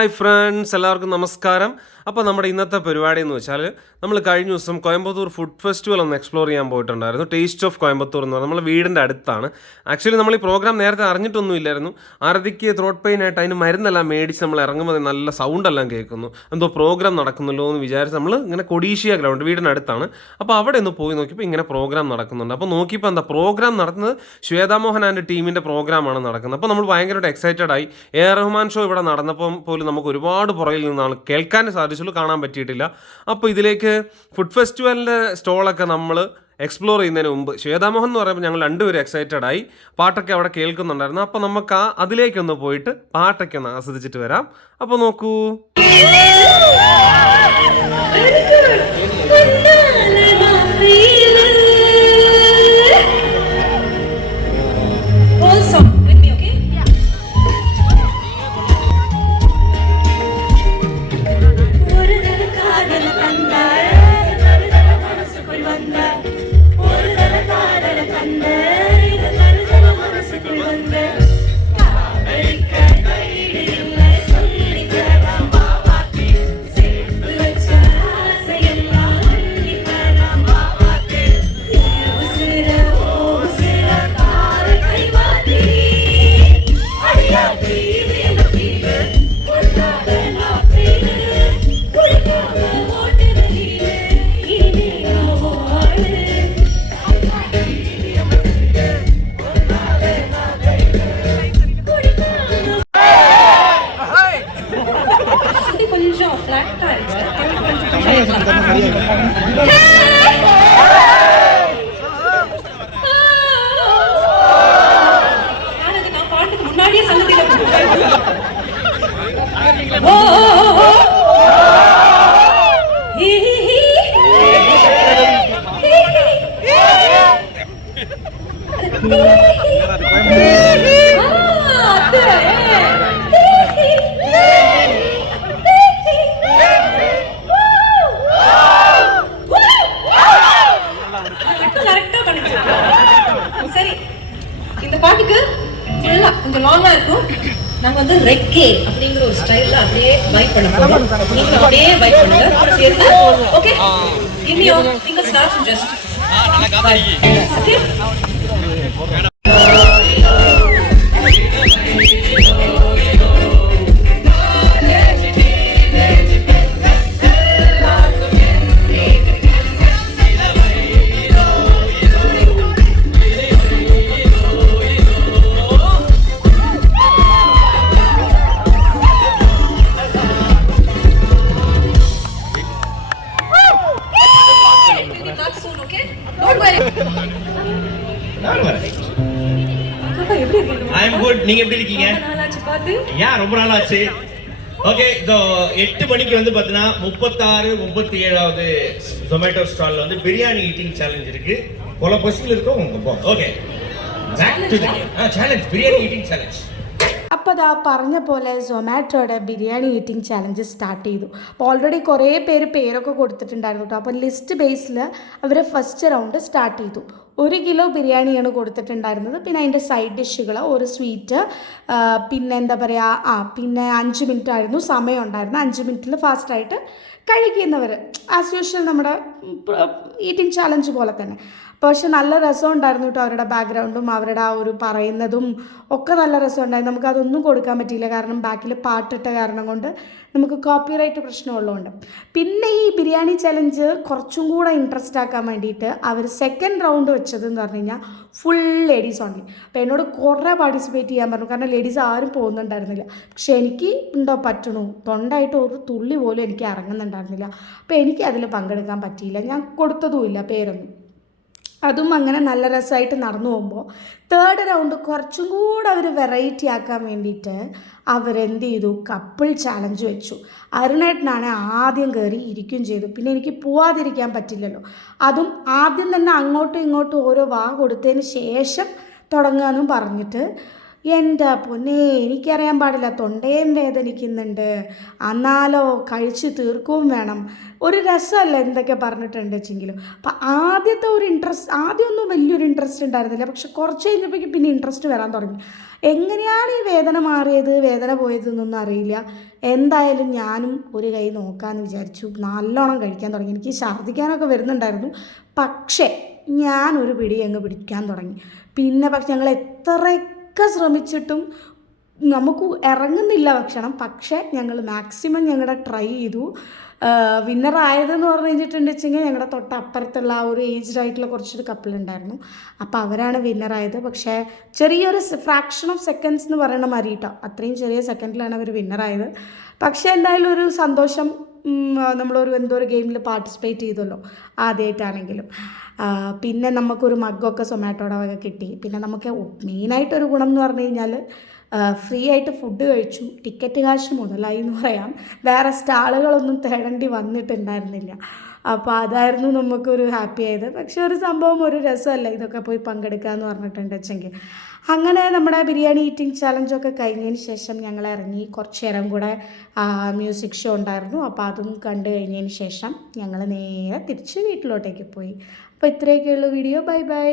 Hi friends, എല്ലാവർക്കും നമസ്കാരം. അപ്പോൾ നമ്മുടെ ഇന്നത്തെ പരിപാടി എന്ന് വെച്ചാൽ നമ്മൾ കഴിഞ്ഞ ദിവസം കോയമ്പത്തൂർ ഫുഡ് ഫെസ്റ്റിവൽ ഒന്ന് എക്സ്പ്ലോർ ചെയ്യാൻ പോയിട്ടുണ്ടായിരുന്നു. ടേസ്റ്റ് ഓഫ് കോയമ്പത്തൂർ എന്ന് പറഞ്ഞാൽ നമ്മുടെ വീടിൻ്റെ അടുത്താണ്. ആക്ച്വലി നമ്മൾ ഈ പ്രോഗ്രാം നേരത്തെ അറിഞ്ഞിട്ടൊന്നും ഇല്ലായിരുന്നു. ആരതിക്ക് ത്രോട്ട് പെയിൻ ആയിട്ട് അതിന് മരുന്നെല്ലാം മേടിച്ച് നമ്മൾ ഇറങ്ങുമ്പോൾ നല്ല സൗണ്ടെല്ലാം കേൾക്കുന്നു. എന്തോ പ്രോഗ്രാം നടക്കുന്നല്ലോ എന്ന് വിചാരിച്ച് നമ്മൾ ഇങ്ങനെ കൊടീഷ്യ ഗ്രൗണ്ട് വീടിൻ്റെ അടുത്താണ്. അപ്പോൾ അവിടെ ഒന്ന് പോയി നോക്കിയപ്പോൾ ഇങ്ങനെ പ്രോഗ്രാം നടക്കുന്നുണ്ട്. അപ്പോൾ നോക്കിയപ്പോൾ എന്താ പ്രോഗ്രാം നടത്തുന്നത് ശ്വേതാമോഹൻ ആൻഡ് ടീമിൻ്റെ പ്രോഗ്രാമാണ് നടക്കുന്നത്. അപ്പോൾ നമ്മൾ ഭയങ്കരമായിട്ട് എക്സൈറ്റഡ് ആയി. എ ആർ റഹ്മാൻ ഷോ ഇവിടെ നടന്നപ്പം പോലും നമുക്ക് ഒരുപാട് പുറകിൽ നിന്നാണ് കേൾക്കാൻ സാധിച്ചുള്ളൂ, കാണാൻ പറ്റിയിട്ടില്ല. അപ്പോൾ ഇതിലേക്ക് ഫുഡ് ഫെസ്റ്റിവലിൻ്റെ സ്റ്റോളൊക്കെ നമ്മൾ എക്സ്പ്ലോർ ചെയ്യുന്നതിന് മുമ്പ് ശ്വേതാമോഹൻ എന്ന് പറയുമ്പോൾ ഞങ്ങൾ രണ്ടുപേരും എക്സൈറ്റഡ് ആയി. പാട്ടൊക്കെ അവിടെ കേൾക്കുന്നുണ്ടായിരുന്നു. അപ്പോൾ നമുക്ക് അതിലേക്കൊന്ന് പോയിട്ട് പാട്ടൊക്കെ ഒന്ന് ആസ്വദിച്ചിട്ട് വരാം. അപ്പോൾ നോക്കൂ. சரி, இந்த பாட்டுக்கு ஃபுல்லா கொஞ்சம் லாங்கா இருக்கும். நாங்க வந்து ரெக்கே அப்படிங்கிற ஒரு ஸ்டைல்ல அப்படியே வைப் பண்ண போறோம். நீங்க அப்படியே வைப் பண்ணுங்க சேர்ந்து. Okay, give me your finger starts and just நல்லா காதாடி. ஓகே, நீங்க எப்படி இருக்கீங்க? ரொம்ப நாள் ஆச்சு. ஓகே, 8 மணிக்கு வந்து பாத்தீங்கன்னா 36 37வது ஜொமேட்டோ ஸ்டால்ல வந்து பிரியாணி ஈட்டிங் சேலஞ்ச் இருக்கு. பல பசங்க இருக்கோம். Okay, back to the challenge, biryani eating challenge. അപ്പോൾ അതാ പറഞ്ഞ പോലെ സൊമാറ്റോയുടെ ബിരിയാണി ഈറ്റിംഗ് ചാലഞ്ച് സ്റ്റാർട്ട് ചെയ്തു. അപ്പോൾ ഓൾറെഡി കുറേ പേരൊക്കെ കൊടുത്തിട്ടുണ്ടായിരുന്നു കേട്ടോ. അപ്പോൾ ലിസ്റ്റ് ബേസിൽ അവർ ഫസ്റ്റ് റൗണ്ട് സ്റ്റാർട്ട് ചെയ്തു. 1 കിലോ ബിരിയാണിയാണ് കൊടുത്തിട്ടുണ്ടായിരുന്നത്. പിന്നെ അതിൻ്റെ സൈഡ് ഡിഷുകൾ, ഒരു സ്വീറ്റ്, പിന്നെ എന്താ പറയുക, പിന്നെ 5 മിനിറ്റ് ആയിരുന്നു സമയം ഉണ്ടായിരുന്നു. 5 മിനിറ്റിൽ ഫാസ്റ്റായിട്ട് കഴിക്കുന്നവർ ആസ് യൂഷ്വൽ നമ്മുടെ ഈറ്റിംഗ് ചാലഞ്ച് പോലെ തന്നെ. പക്ഷെ നല്ല രസമുണ്ടായിരുന്നു കേട്ടോ. അവരുടെ ബാക്ക്ഗ്രൗണ്ടും അവരുടെ ആ ഒരു പറയുന്നതും ഒക്കെ നല്ല രസമുണ്ടായിരുന്നു. നമുക്കതൊന്നും കൊടുക്കാൻ പറ്റിയില്ല, കാരണം ബാക്കിൽ പാട്ടിട്ട കാരണം കൊണ്ട് നമുക്ക് കോപ്പിറൈറ്റ് പ്രശ്നമുള്ളതുകൊണ്ട്. പിന്നെ ഈ ബിരിയാണി ചലഞ്ച് കുറച്ചും കൂടെ ഇൻട്രസ്റ്റ് ആക്കാൻ വേണ്ടിയിട്ട് അവർ സെക്കൻഡ് റൗണ്ട് വെച്ചതെന്ന് പറഞ്ഞു കഴിഞ്ഞാൽ ഫുൾ ലേഡീസ് ഓൺലി. അപ്പോൾ എന്നോട് കുറേ പാർട്ടിസിപ്പേറ്റ് ചെയ്യാൻ പറഞ്ഞു, കാരണം ലേഡീസ് ആരും പോകുന്നുണ്ടായിരുന്നില്ല. പക്ഷെ എനിക്ക് ഉണ്ടോ പറ്റണു, തൊണ്ടായിട്ട് ഒരു തുള്ളി പോലും എനിക്ക് ഇറങ്ങുന്നുണ്ടായിരുന്നില്ല. അപ്പോൾ എനിക്ക് അതിൽ പങ്കെടുക്കാൻ പറ്റിയില്ല, ഞാൻ കൊടുത്തതുമില്ല പേരൊന്നും. അതും അങ്ങനെ നല്ല രസമായിട്ട് നടന്നു പോകുമ്പോൾ തേർഡ് റൗണ്ട് കുറച്ചും കൂടെ അവർ വെറൈറ്റി ആക്കാൻ വേണ്ടിയിട്ട് അവരെന്ത് ചെയ്തു, കപ്പിൾ ചാലഞ്ച് വെച്ചു. അരുണേട്ടനാണ് ആദ്യം കയറി ഇരിക്കുകയും ചെയ്തു. പിന്നെ എനിക്ക് പോവാതിരിക്കാൻ പറ്റില്ലല്ലോ. അതും ആദ്യം തന്നെ അങ്ങോട്ടും ഇങ്ങോട്ടും ഓരോ വാ കൊടുത്തതിന് ശേഷം തുടങ്ങുകയെന്നും പറഞ്ഞിട്ട് എൻ്റെ പൊന്നേ, എനിക്കറിയാൻ പാടില്ല, തൊണ്ടയും വേദനിക്കുന്നുണ്ട്, എന്നാലോ കഴിച്ച് തീർക്കുകയും വേണം. ഒരു രസമല്ല എന്തൊക്കെ പറഞ്ഞിട്ടുണ്ട് വെച്ചെങ്കിലും. അപ്പം ആദ്യത്തെ ഒരു ഇൻട്രസ്റ്റ്, ആദ്യമൊന്നും വലിയൊരു ഇൻട്രസ്റ്റ് ഉണ്ടായിരുന്നില്ല. പക്ഷെ കുറച്ച് കഴിഞ്ഞപ്പോഴേക്കും പിന്നെ ഇൻട്രസ്റ്റ് വരാൻ തുടങ്ങി. എങ്ങനെയാണ് ഈ വേദന മാറിയത്, വേദന പോയതെന്നൊന്നും അറിയില്ല. എന്തായാലും ഞാനും ഒരു കൈ നോക്കാമെന്ന് വിചാരിച്ചു. നല്ലോണം കഴിക്കാൻ തുടങ്ങി. എനിക്ക് ഛർദ്ദിക്കാനൊക്കെ വരുന്നുണ്ടായിരുന്നു. പക്ഷേ ഞാനൊരു പിടി അങ്ങ് പിടിക്കാൻ തുടങ്ങി. പക്ഷെ ഞങ്ങൾ എത്രയൊക്കെ ശ്രമിച്ചിട്ടും നമുക്ക് ഇറങ്ങുന്നില്ല ഭക്ഷണം. പക്ഷേ ഞങ്ങൾ മാക്സിമം ഞങ്ങളുടെ ട്രൈ ചെയ്തു. വിന്നറായതെന്ന് പറഞ്ഞു കഴിഞ്ഞിട്ടുണ്ടെങ്കിൽ ഞങ്ങളുടെ തൊട്ടപ്പുറത്തുള്ള ആ ഒരു ഏജ്ഡ് ആയിട്ടുള്ള കുറച്ചൊരു കപ്പിളുണ്ടായിരുന്നു. അപ്പോൾ അവരാണ് വിന്നറായത്. പക്ഷേ ചെറിയൊരു ഫ്രാക്ഷൻ ഓഫ് സെക്കൻഡ്സ് എന്ന് പറയുന്ന മാതിരി കേട്ടോ, അത്രയും ചെറിയ സെക്കൻഡിലാണ് അവർ വിന്നറായത്. പക്ഷേ എന്തായാലും ഒരു സന്തോഷം. നമ്മളൊരു എന്തോ ഒരു ഗെയിമിൽ പാർട്ടിസിപ്പേറ്റ് ചെയ്തല്ലോ ആദ്യമായിട്ടാണെങ്കിലും. പിന്നെ നമുക്കൊരു മഗ്ഗൊക്കെ സൊമാറ്റോയുടെ വക കിട്ടി. പിന്നെ നമുക്ക് മെയിനായിട്ടൊരു ഗുണം എന്ന് പറഞ്ഞു കഴിഞ്ഞാൽ ഫ്രീ ആയിട്ട് ഫുഡ് കഴിച്ചു. ടിക്കറ്റ് കാശ് മുതലായി എന്ന് പറയാം. വേറെ സ്റ്റാളുകളൊന്നും തേടേണ്ടി വന്നിട്ടുണ്ടായിരുന്നില്ല. അപ്പോൾ അതായിരുന്നു നമുക്കൊരു ഹാപ്പി ആയത്. പക്ഷെ ഒരു സംഭവം, ഒരു രസമല്ല ഇതൊക്കെ പോയി പങ്കെടുക്കുക എന്ന് പറഞ്ഞിട്ടുണ്ടെങ്കിൽ. അങ്ങനെ നമ്മുടെ ബിരിയാണി ഈറ്റിംഗ് ചാലഞ്ചൊക്കെ കഴിഞ്ഞതിന് ശേഷം ഞങ്ങൾ ഇറങ്ങി. കുറച്ച് നേരം കൂടെ മ്യൂസിക് ഷോ ഉണ്ടായിരുന്നു. അപ്പോൾ അതും കണ്ടു കഴിഞ്ഞതിന് ശേഷം ഞങ്ങൾ നേരെ തിരിച്ച് വീട്ടിലോട്ടേക്ക് പോയി. അപ്പോൾ ഇത്രയൊക്കെയുള്ള വീഡിയോ. Bye bye.